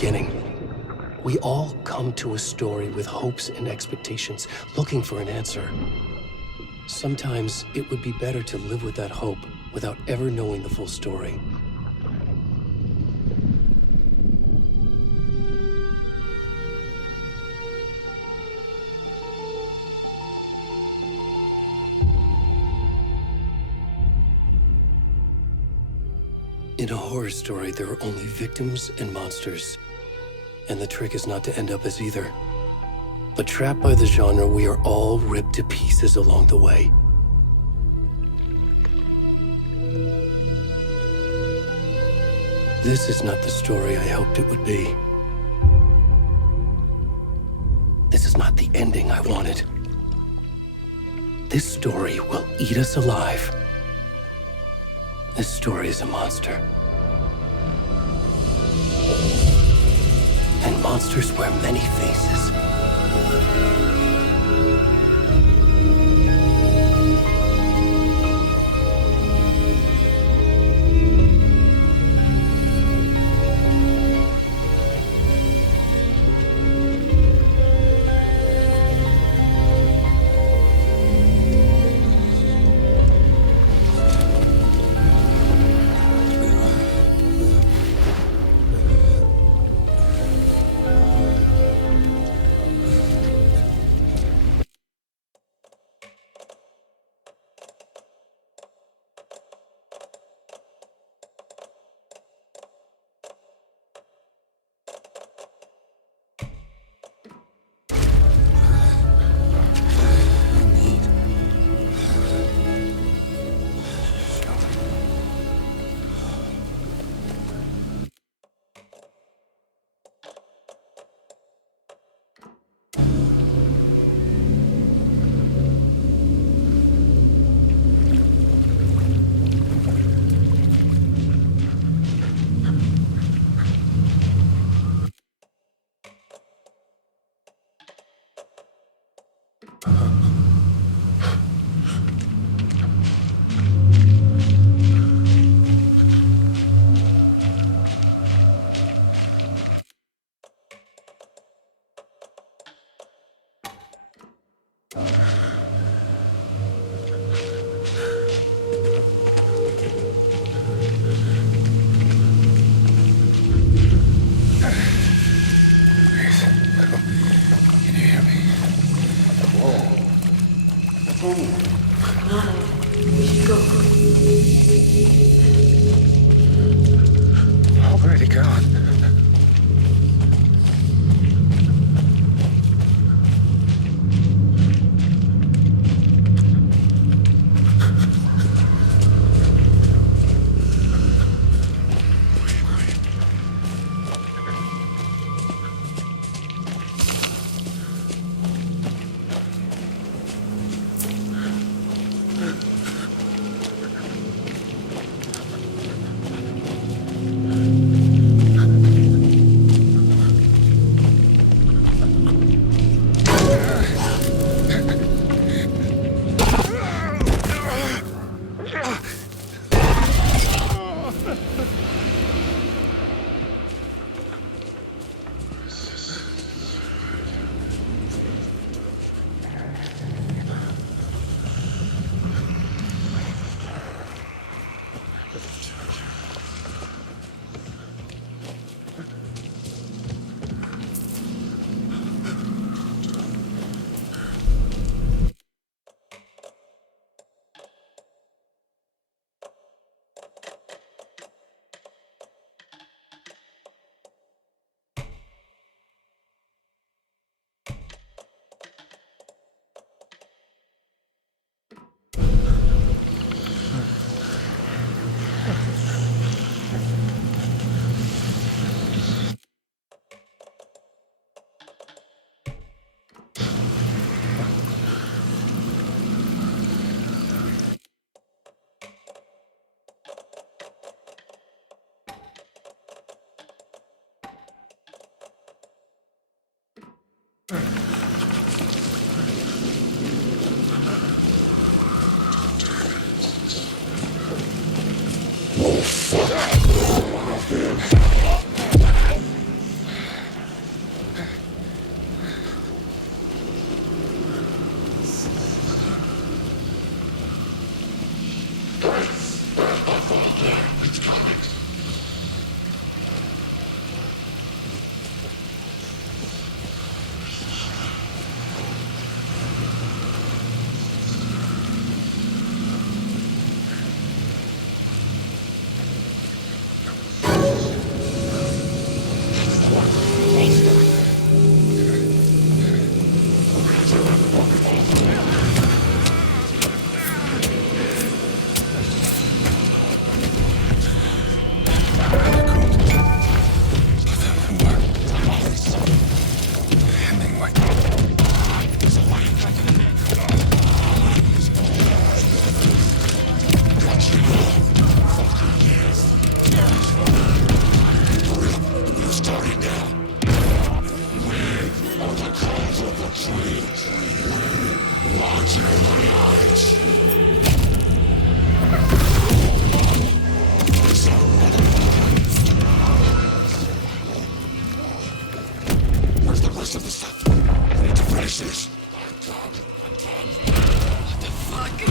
beginning. We all come to a story with hopes and expectations, looking for an answer. Sometimes it would be better to live with that hope without ever knowing the full story. In a horror story, there are only victims and monsters. And the trick is not to end up as either. But trapped by the genre, we are all ripped to pieces along the way. This is not the story I hoped it would be. This is not the ending I wanted. This story will eat us alive. This story is a monster. And monsters wear many faces. Where'd he go? rest of the stuff. I need to finish this. What the fuck?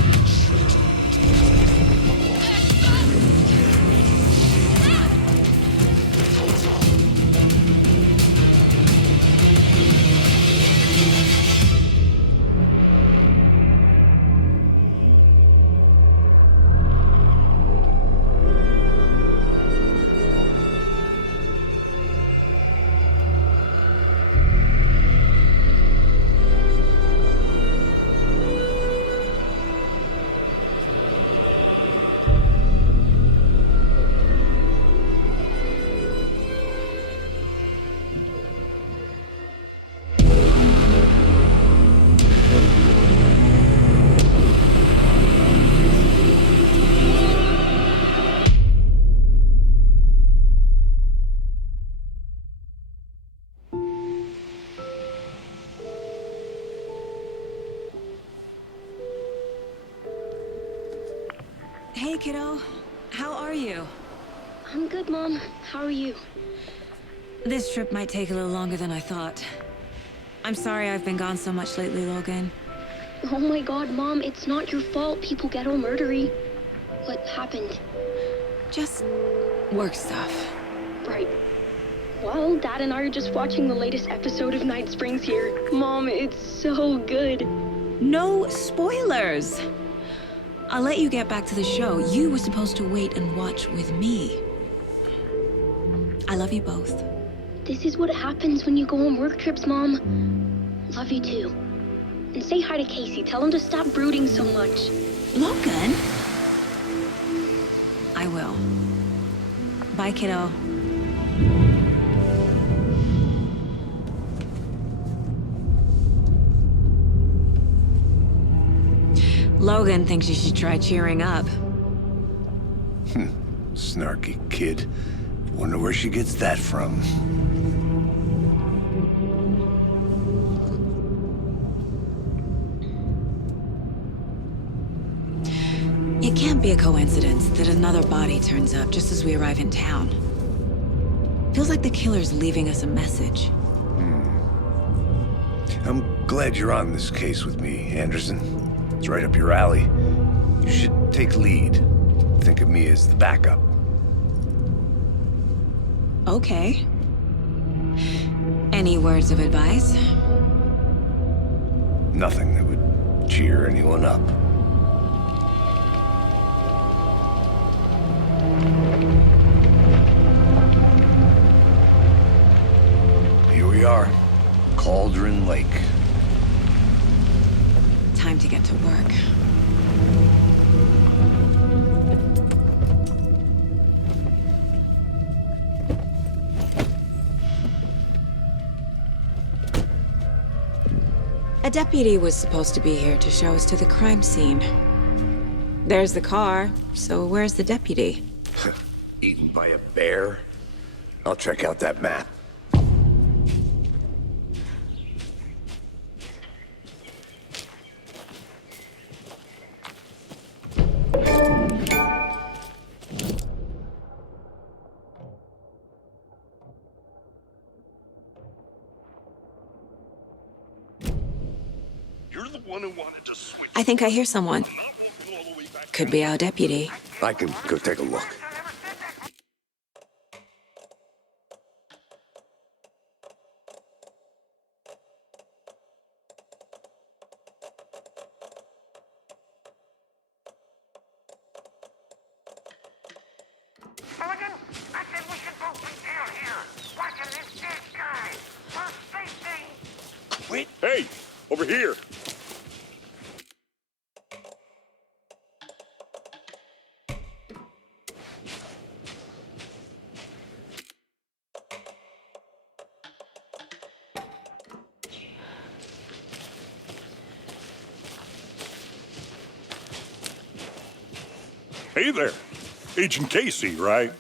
Hey, kiddo. How are you? I'm good, Mom. How are you? This trip might take a little longer than I thought. I'm sorry I've been gone so much lately, Logan. Oh my god, Mom, it's not your fault people get all murdery. What happened? Just work stuff. Right. Well, Dad and I are just watching the latest episode of Night Springs here. Mom, it's so good. No spoilers! I'll let you get back to the show. You were supposed to wait and watch with me. I love you both. This is what happens when you go on work trips, Mom. Love you too. And say hi to Casey. Tell him to stop brooding so much. Logan? I will. Bye, kiddo. Logan thinks you should try cheering up. Snarky kid. Wonder where she gets that from. It can't be a coincidence that another body turns up just as we arrive in town. Feels like the killer's leaving us a message. I'm glad you're on this case with me, Anderson. It's right up your alley. You should take lead. Think of me as the backup. Okay. Any words of advice? Nothing that would cheer anyone up. Here we are. Cauldron Lake. Time to get to work. A deputy was supposed to be here to show us to the crime scene. There's the car, so where's the deputy? Eaten by a bear? I'll check out that map. You're the one who wanted to switch. I think I hear someone. Not walking all the way back Could be our deputy. I can go take a look. Mulligan, I said we should both be down here, watching this dead guy. First safety. Wait. Hey, over here. Hey there. Agent Casey, right?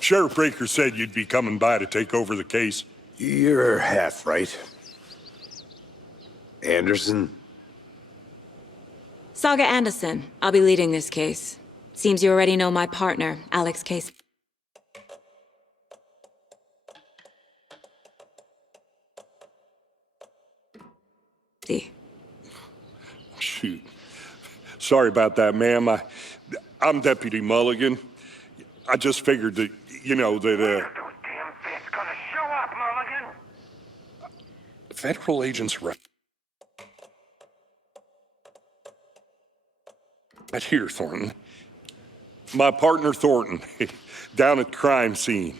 Sheriff Breaker said you'd be coming by to take over the case. You're half right. Anderson? Saga Anderson. I'll be leading this case. Seems you already know my partner, Alex Casey. safety. Shoot. Sorry about that, ma'am. I'm Deputy Mulligan. I just figured that, that, Those damn fists gonna show up, Mulligan. federal agents are right here, Thornton. My partner, Thornton, down at the crime scene.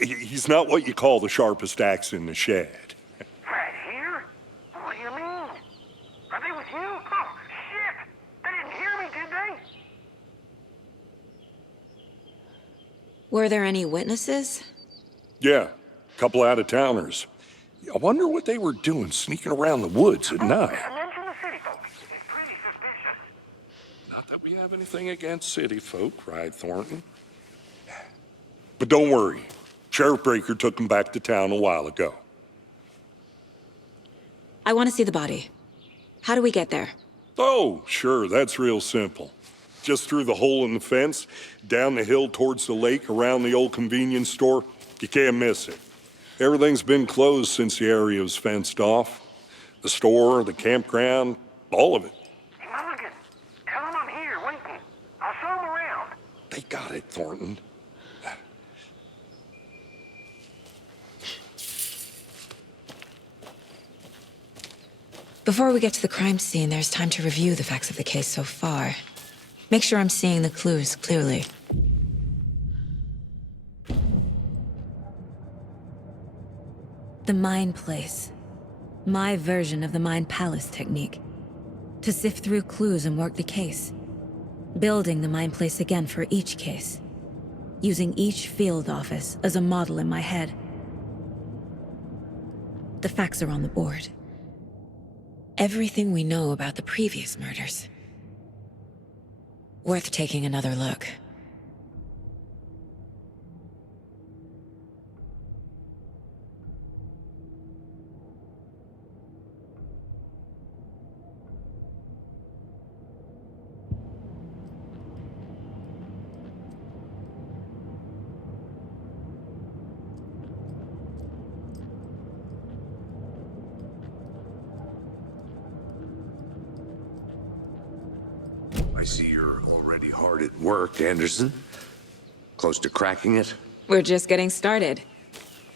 He's not what you call the sharpest axe in the shed. Right here? What do you mean? Are they with you? Oh, shit! They didn't hear me, did they? Were there any witnesses? Yeah, a couple out-of-towners. I wonder what they were doing sneaking around the woods at night. Mention the city folks. It's pretty suspicious. Not that we have anything against city folk, right, Thornton? But don't worry. Sheriff Breaker took them back to town a while ago. I want to see the body. How do we get there? Oh, sure, that's real simple. Just through the hole in the fence, down the hill towards the lake, around the old convenience store. You can't miss it. Everything's been closed since the area was fenced off. The store, the campground, all of it. Hey, Mulligan, tell them I'm here, waiting. I'll show them around. They got it, Thornton. Before we get to the crime scene, there's time to review the facts of the case so far. Make sure I'm seeing the clues clearly. The Mind Place. My version of the Mind Palace technique. To sift through clues and work the case. Building the Mind Place again for each case. Using each field office as a model in my head. The facts are on the board. Everything we know about the previous murders. Worth taking another look. I see you're already hard at work, Anderson. Close to cracking it? We're just getting started.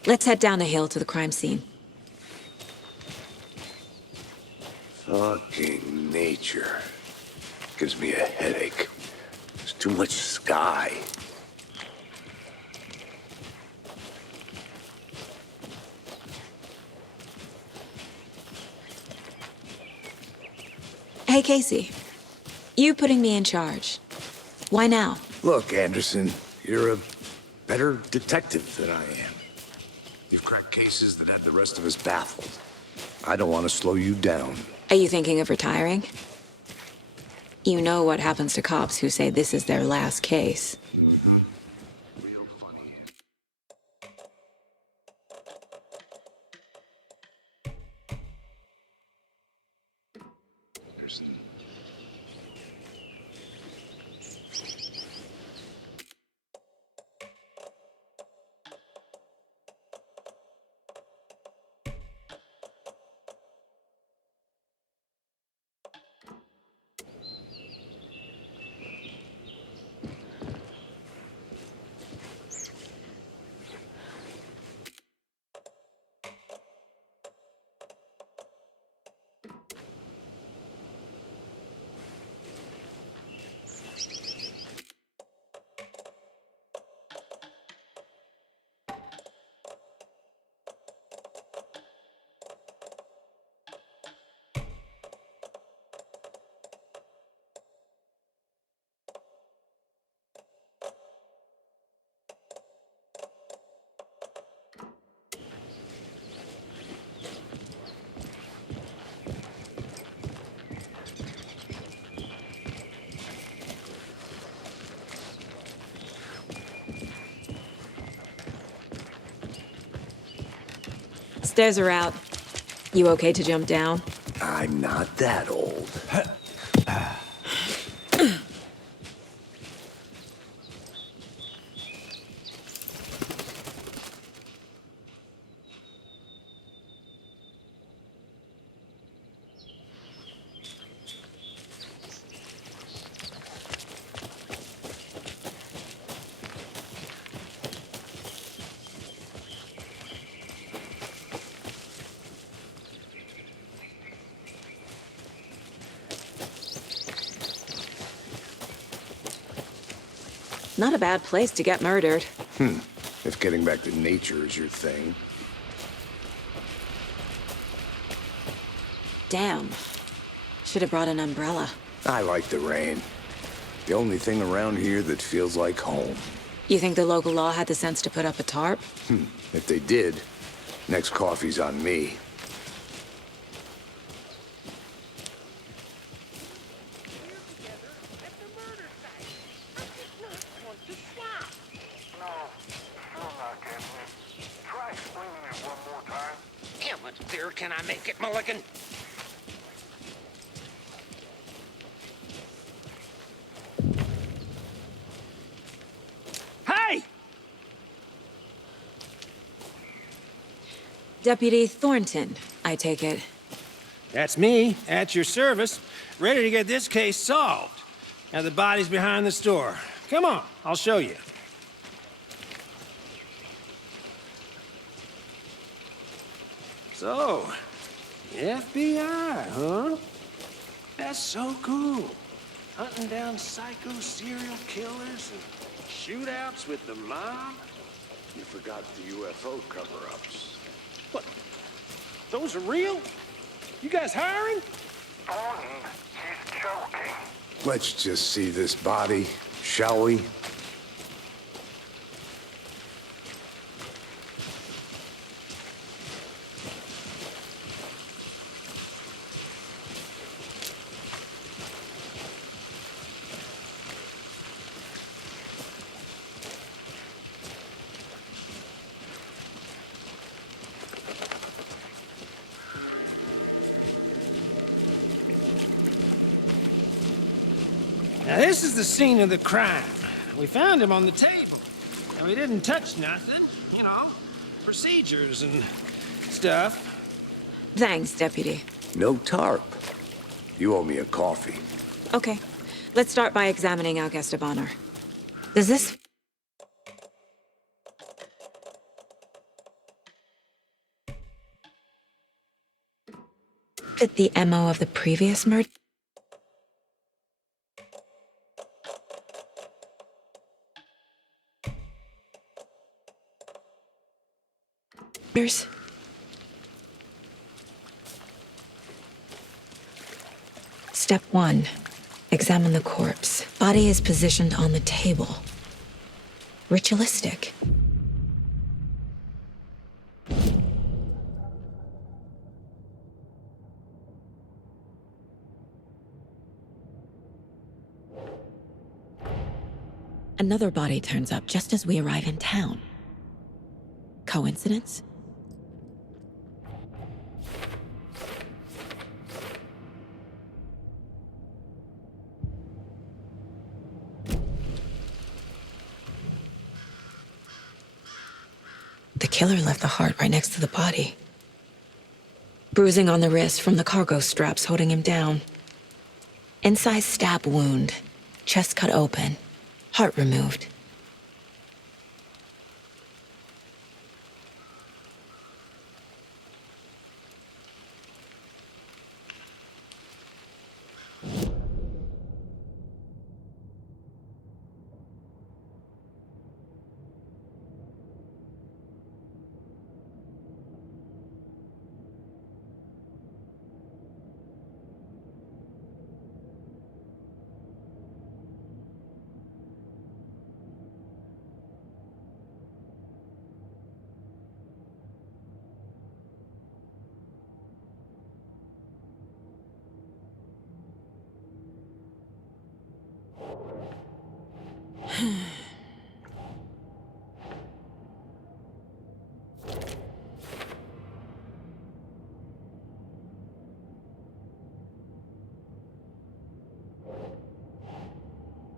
Let's head down the hill to the crime scene. Fucking nature. Gives me a headache. There's too much sky. Hey, Casey. You putting me in charge. Why now? Look, Anderson, you're a better detective than I am. You've cracked cases that had the rest of us baffled. I don't want to slow you down. Are you thinking of retiring? You know what happens to cops who say this is their last case. Mm-hmm. Real funny. Anderson. Stairs are out. You okay to jump down? I'm not that old. Not a bad place to get murdered. If getting back to nature is your thing. Damn. Should have brought an umbrella. I like the rain. The only thing around here that feels like home. You think the local law had the sense to put up a tarp? If they did, next coffee's on me. No, still not getting it. Try swinging it one more time. How much clearer can I make it, Mulligan? Hey! Deputy Thornton, I take it. That's me, at your service, ready to get this case solved. Now the body's behind the store. Come on, I'll show you. So, the FBI, huh? That's so cool. Hunting down psycho serial killers and shootouts with the mob. You forgot the UFO cover-ups. What? Those are real? You guys hiring? Thornton, he's choking. Let's just see this body, shall we? Now, this is the scene of the crime. We found him on the table. And we didn't touch nothing, you know, procedures and stuff. Thanks, Deputy. No tarp. You owe me a coffee. Okay, let's start by examining our guest of honor. Does this... fit the MO of the previous murder? Step 1. Examine the corpse. Body is positioned on the table. Ritualistic. Another body turns up just as we arrive in town. Coincidence? The killer left the heart right next to the body. Bruising on the wrist from the cargo straps holding him down. Incised stab wound. Chest cut open. Heart removed.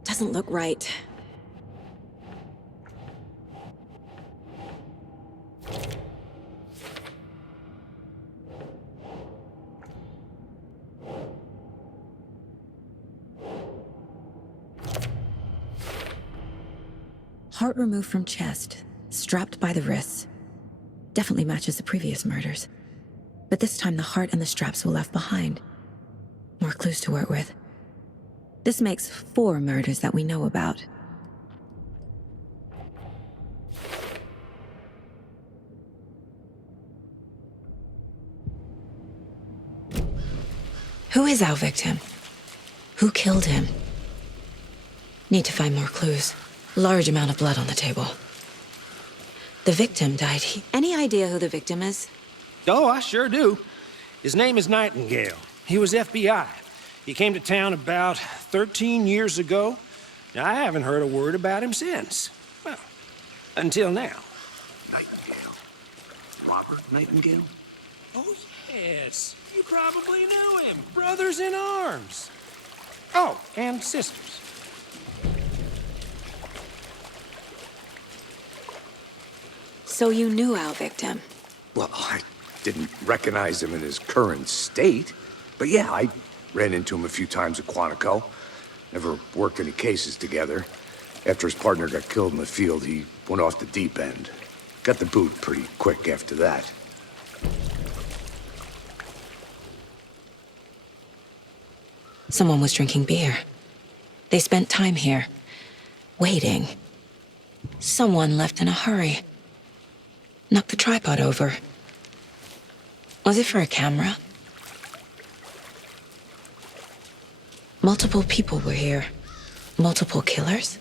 Doesn't look right. Heart removed from chest, strapped by the wrists. Definitely matches the previous murders. But this time the heart and the straps were left behind. More clues to work with. This makes 4 murders that we know about. Who is our victim? Who killed him? Need to find more clues. Large amount of blood on the table. The victim died. Any idea who the victim is? Oh, I sure do. His name is Nightingale. He was FBI. He came to town about 13 years ago. Now, I haven't heard a word about him since. Well, until now. Nightingale? Robert Nightingale? Oh, yes. You probably knew him. Brothers in arms. Oh, and sisters. So you knew our victim? Well, I didn't recognize him in his current state. But yeah, I ran into him a few times at Quantico. Never worked any cases together. After his partner got killed in the field, he went off the deep end. Got the boot pretty quick after that. Someone was drinking beer. They spent time here, waiting. Someone left in a hurry. Knocked the tripod over. Was it for a camera? Multiple people were here. Multiple killers?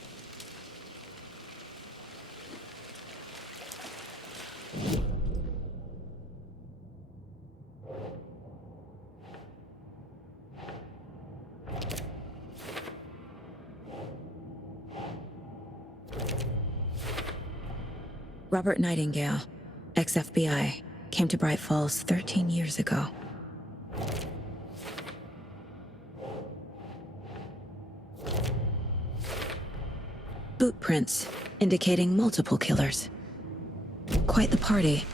Robert Nightingale, ex-FBI, came to Bright Falls 13 years ago. Boot prints indicating multiple killers. Quite the party.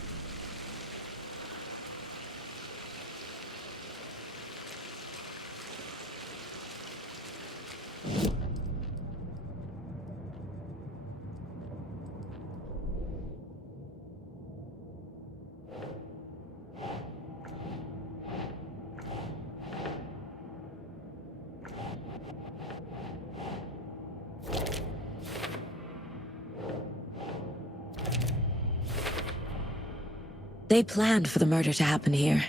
They planned for the murder to happen here,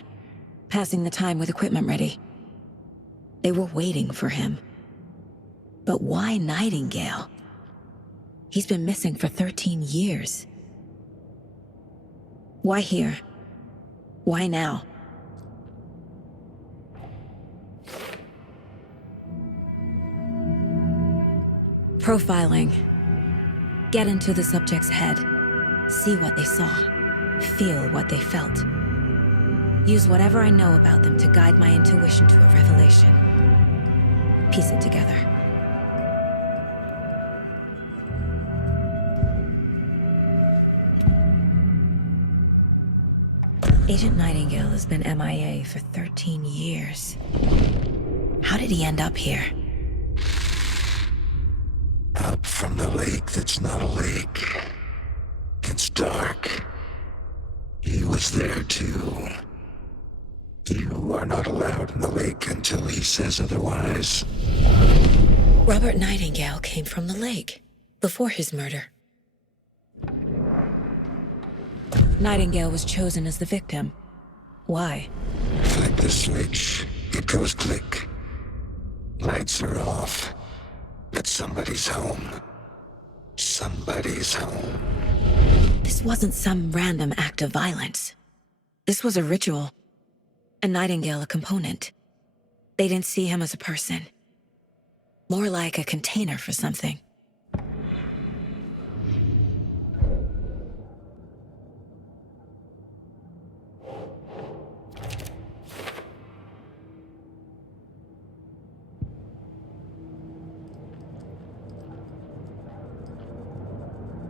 passing the time with equipment ready. They were waiting for him. But why Nightingale? He's been missing for 13 years. Why here? Why now? Profiling. Get into the subject's head. See what they saw. Feel what they felt. Use whatever I know about them to guide my intuition to a revelation. Piece it together. Agent Nightingale has been MIA for 13 years. How did he end up here? Up from the lake that's not a lake. It's dark. He was there too. You are not allowed in the lake until he says otherwise. Robert Nightingale came from the lake, before his murder. Nightingale was chosen as the victim. Why? Flip the switch, it goes click. Lights are off. But somebody's home. Somebody's home. This wasn't some random act of violence. This was a ritual. And Nightingale a component. They didn't see him as a person. More like a container for something.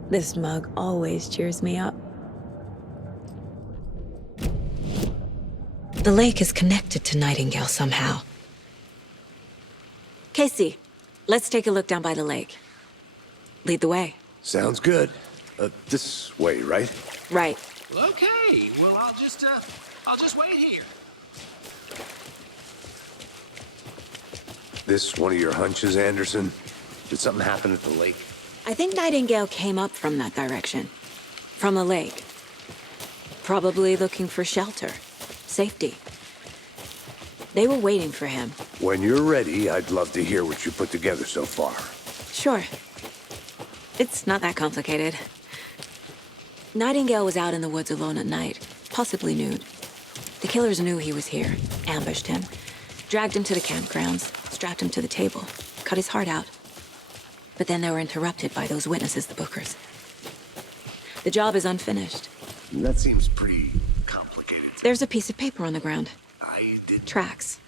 This mug always cheers me up. The lake is connected to Nightingale somehow. Casey, let's take a look down by the lake. Lead the way. Sounds good. This way, right? Right. Okay, well, I'll just wait here. This one of your hunches, Anderson? Did something happen at the lake? I think Nightingale came up from that direction. From the lake. Probably looking for shelter. Safety. They were waiting for him. When you're ready, I'd love to hear what you put together so far. Sure. It's not that complicated. Nightingale was out in the woods alone at night, possibly nude. The killers knew he was here, ambushed him, dragged him to the campgrounds, strapped him to the table, cut his heart out. But then they were interrupted by those witnesses, the Bookers. The job is unfinished. That seems pretty complicated. There's a piece of paper on the ground. I did... Tracks.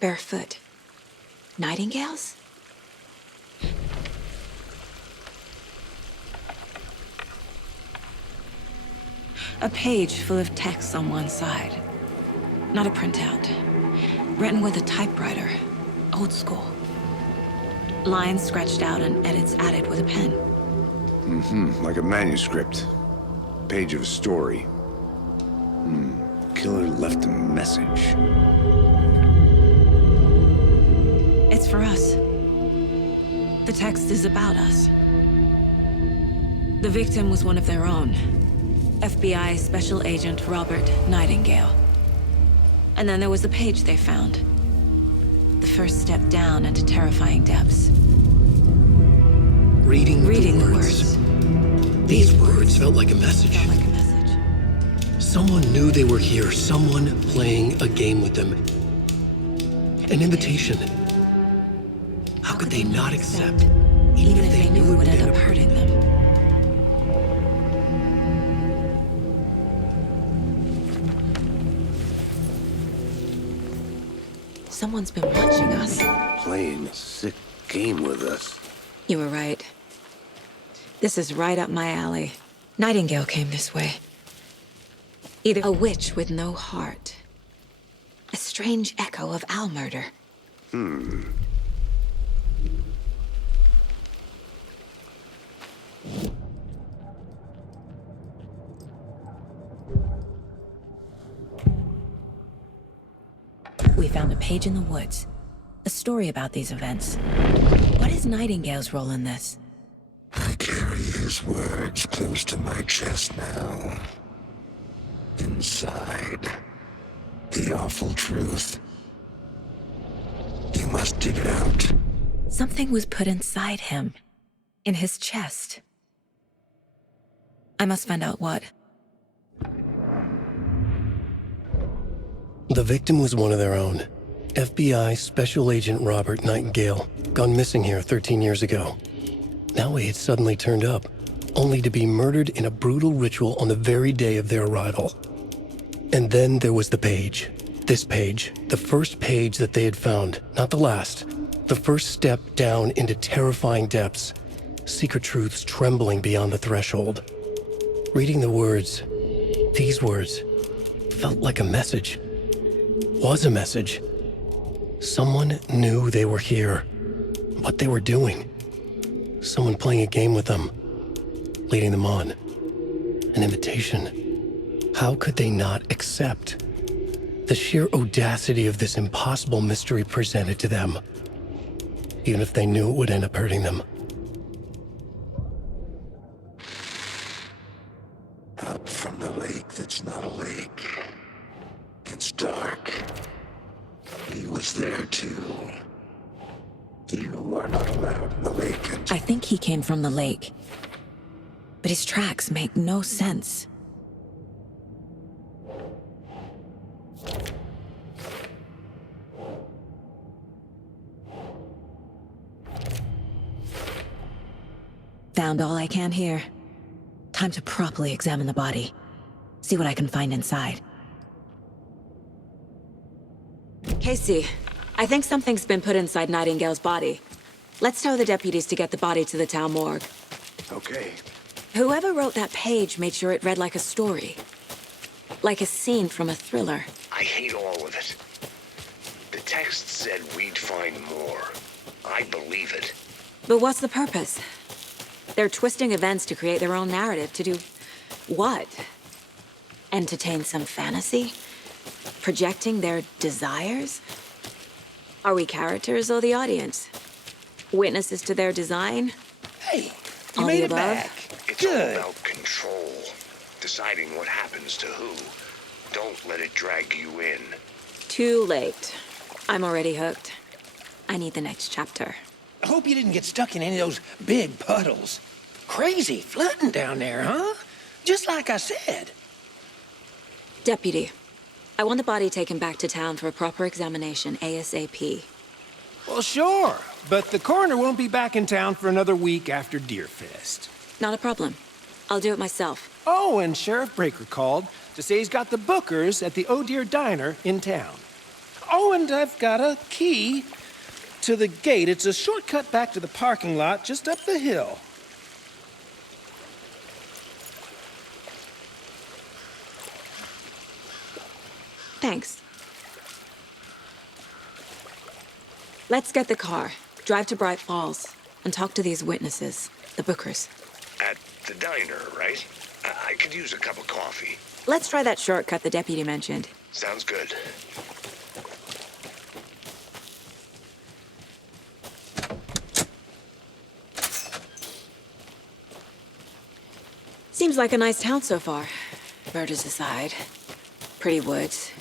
Barefoot. Nightingales? A page full of text on one side. Not a printout. Written with a typewriter. Old school. Lines scratched out and edits added with a pen. Like a manuscript. Page of a story. Killer left a message. It's for us. The text is about us. The victim was one of their own. FBI Special Agent Robert Nightingale. And then there was the page they found. The first step down into terrifying depths. Reading the words. These words felt like a message. Felt like a message. Someone knew they were here, someone playing a game with them. An invitation. How could they not accept, even if they knew it would end up hurting them? Someone's been watching us. Playing a sick game with us. You were right. This is right up my alley. Nightingale came this way. Either a witch with no heart. A strange echo of owl murder. We found a page in the woods. A story about these events. What is Nightingale's role in this? I carry his words close to my chest now. Inside, the awful truth. You must dig it out. Something was put inside him. In his chest. I must find out what. The victim was one of their own. FBI Special Agent Robert Nightingale, gone missing here 13 years ago. Now he had suddenly turned up, only to be murdered in a brutal ritual on the very day of their arrival. And then there was the page. This page, the first page that they had found, not the last. The first step down into terrifying depths. Secret truths trembling beyond the threshold. Reading the words, these words, felt like a message. Was a message. Someone knew they were here. What they were doing. Someone playing a game with them. Leading them on. An invitation. How could they not accept? The sheer audacity of this impossible mystery presented to them. Even if they knew it would end up hurting them. Up from the lake that's not a lake. It's dark. He was there too. You are not allowed in the lake I think he came from the lake. But his tracks make no sense. Found all I can here. Time to properly examine the body. See what I can find inside. Casey, I think something's been put inside Nightingale's body. Let's tell the deputies to get the body to the town morgue. Okay. Whoever wrote that page made sure it read like a story. Like a scene from a thriller. I hate all of it. The text said we'd find more. I believe it. But what's the purpose? They're twisting events to create their own narrative. To do what? Entertain some fantasy? Projecting their desires? Are we characters or the audience? Witnesses to their design? Hey, you All made the it above? back. It's Good. all about control. Deciding what happens to who. Don't let it drag you in. Too late. I'm already hooked. I need the next chapter. I hope you didn't get stuck in any of those big puddles. Crazy flooding down there, huh? Just like I said. Deputy, I want the body taken back to town for a proper examination ASAP. Well, sure, but the coroner won't be back in town for another week after Deerfest. Not a problem. I'll do it myself. Oh, and Sheriff Breaker called to say he's got the Bookers at the Oh Dear Diner in town. Oh, and I've got a key to the gate. It's a shortcut back to the parking lot just up the hill. Thanks. Let's get the car, drive to Bright Falls, and talk to these witnesses, the Bookers. At the diner, right? I could use a cup of coffee. Let's try that shortcut the deputy mentioned. Sounds good. Seems like a nice town so far. Murders aside. Pretty woods.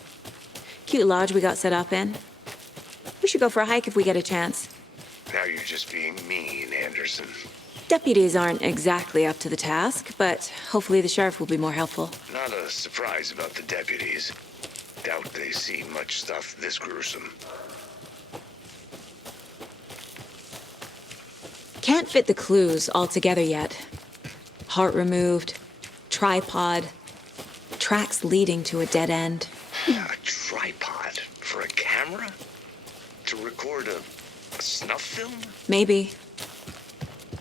Cute lodge we got set up in. We should go for a hike if we get a chance. Now you're just being mean, Anderson. Deputies aren't exactly up to the task, but hopefully the sheriff will be more helpful. Not a surprise about the deputies. Doubt they see much stuff this gruesome. Can't fit the clues all together yet. Heart removed, tripod, tracks leading to a dead end. A tripod for a camera? To record a snuff film? Maybe.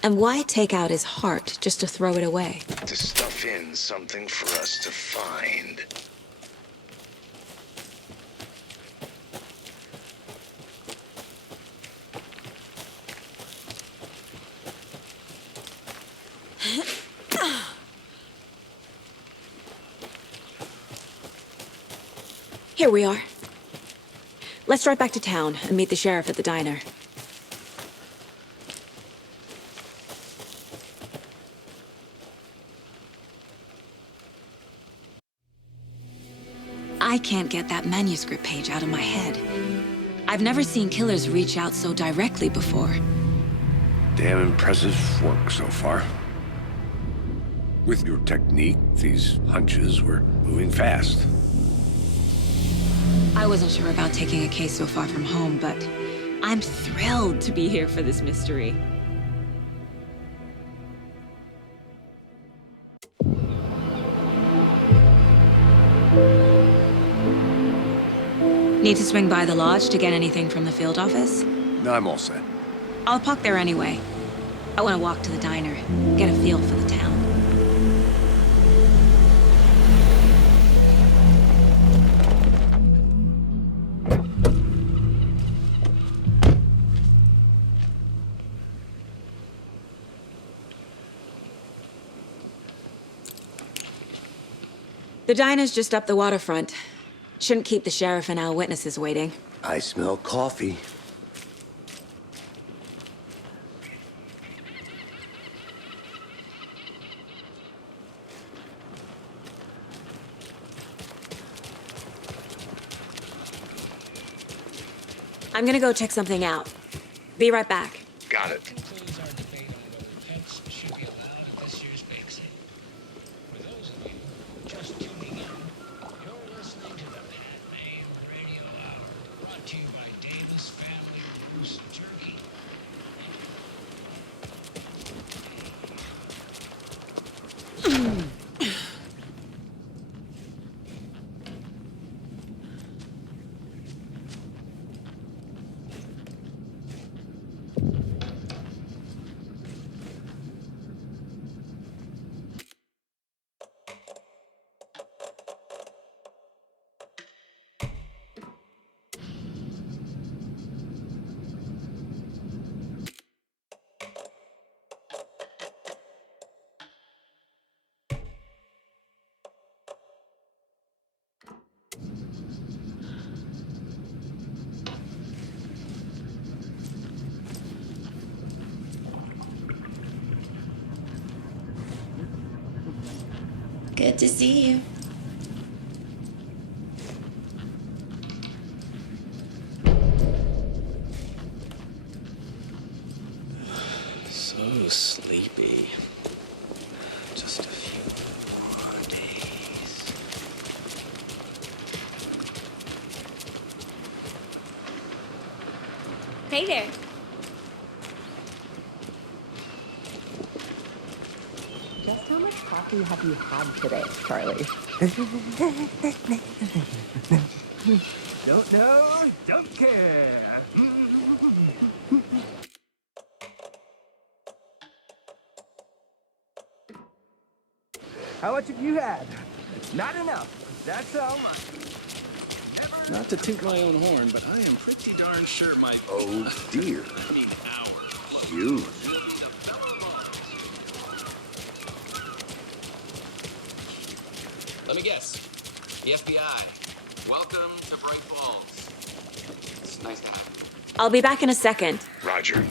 And why take out his heart just to throw it away? To stuff in something for us to find. Here we are. Let's drive back to town and meet the sheriff at the diner. I can't get that manuscript page out of my head. I've never seen killers reach out so directly before. Damn impressive work so far. With your technique, these hunches were moving fast. I wasn't sure about taking a case so far from home, but I'm thrilled to be here for this mystery. Need to swing by the lodge to get anything from the field office? No, I'm all set. I'll park there anyway. I want to walk to the diner, get a feel for the town. The diner's just up the waterfront. Shouldn't keep the sheriff and our witnesses waiting. I smell coffee. I'm gonna go check something out. Be right back. Got it. Concludes our debate on whether pets should be allowed at this year's bake sale. For those of you just tuning in, you're listening to the Pat Maine Radio Hour, brought to you by Davis Family Roast Turkey. Good to see you. Hey there. Just how much coffee have you had today, Charlie? Don't know, don't care. How much have you had? Not enough. That's all mine. Not to toot my own horn, but I am pretty darn sure my... Oh, dear. I mean, our... You. Let me guess. The FBI. Welcome to Bright Falls. It's nice to have you. I'll be back in a second. Roger.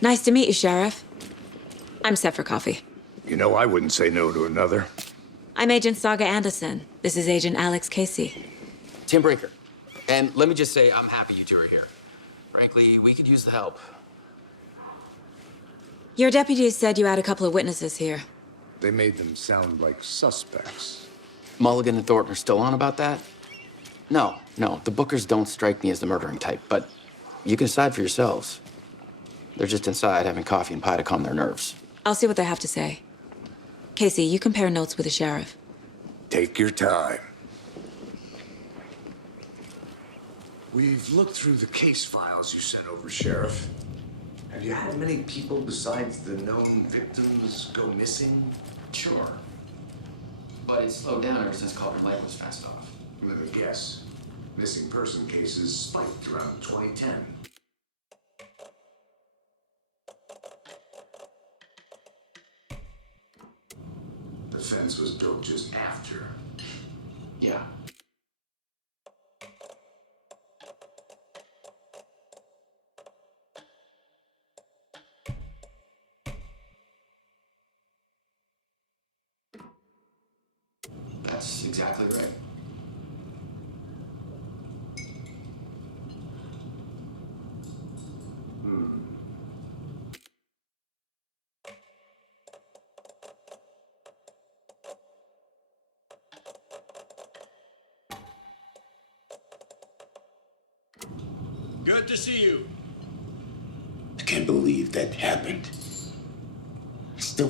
Nice to meet you, Sheriff. I'm set for coffee. You know, I wouldn't say no to another. I'm Agent Saga Anderson. This is Agent Alex Casey. Tim Breaker. And let me just say, I'm happy you two are here. Frankly, we could use the help. Your deputies said you had a couple of witnesses here. They made them sound like suspects. Mulligan and Thornton are still on about that? No, the Bookers don't strike me as the murdering type, but you can decide for yourselves. They're just inside having coffee and pie to calm their nerves. I'll see what they have to say. Casey, you compare notes with the sheriff. Take your time. We've looked through the case files you sent over, Sheriff. Have you had many people besides the known victims go missing? Sure. But it's slowed down ever since Calder Lake was fenced off. Let me guess. Missing person cases spiked around 2010. The fence was built just after. Yeah. That's exactly right. Good to see you. I can't believe that happened. Still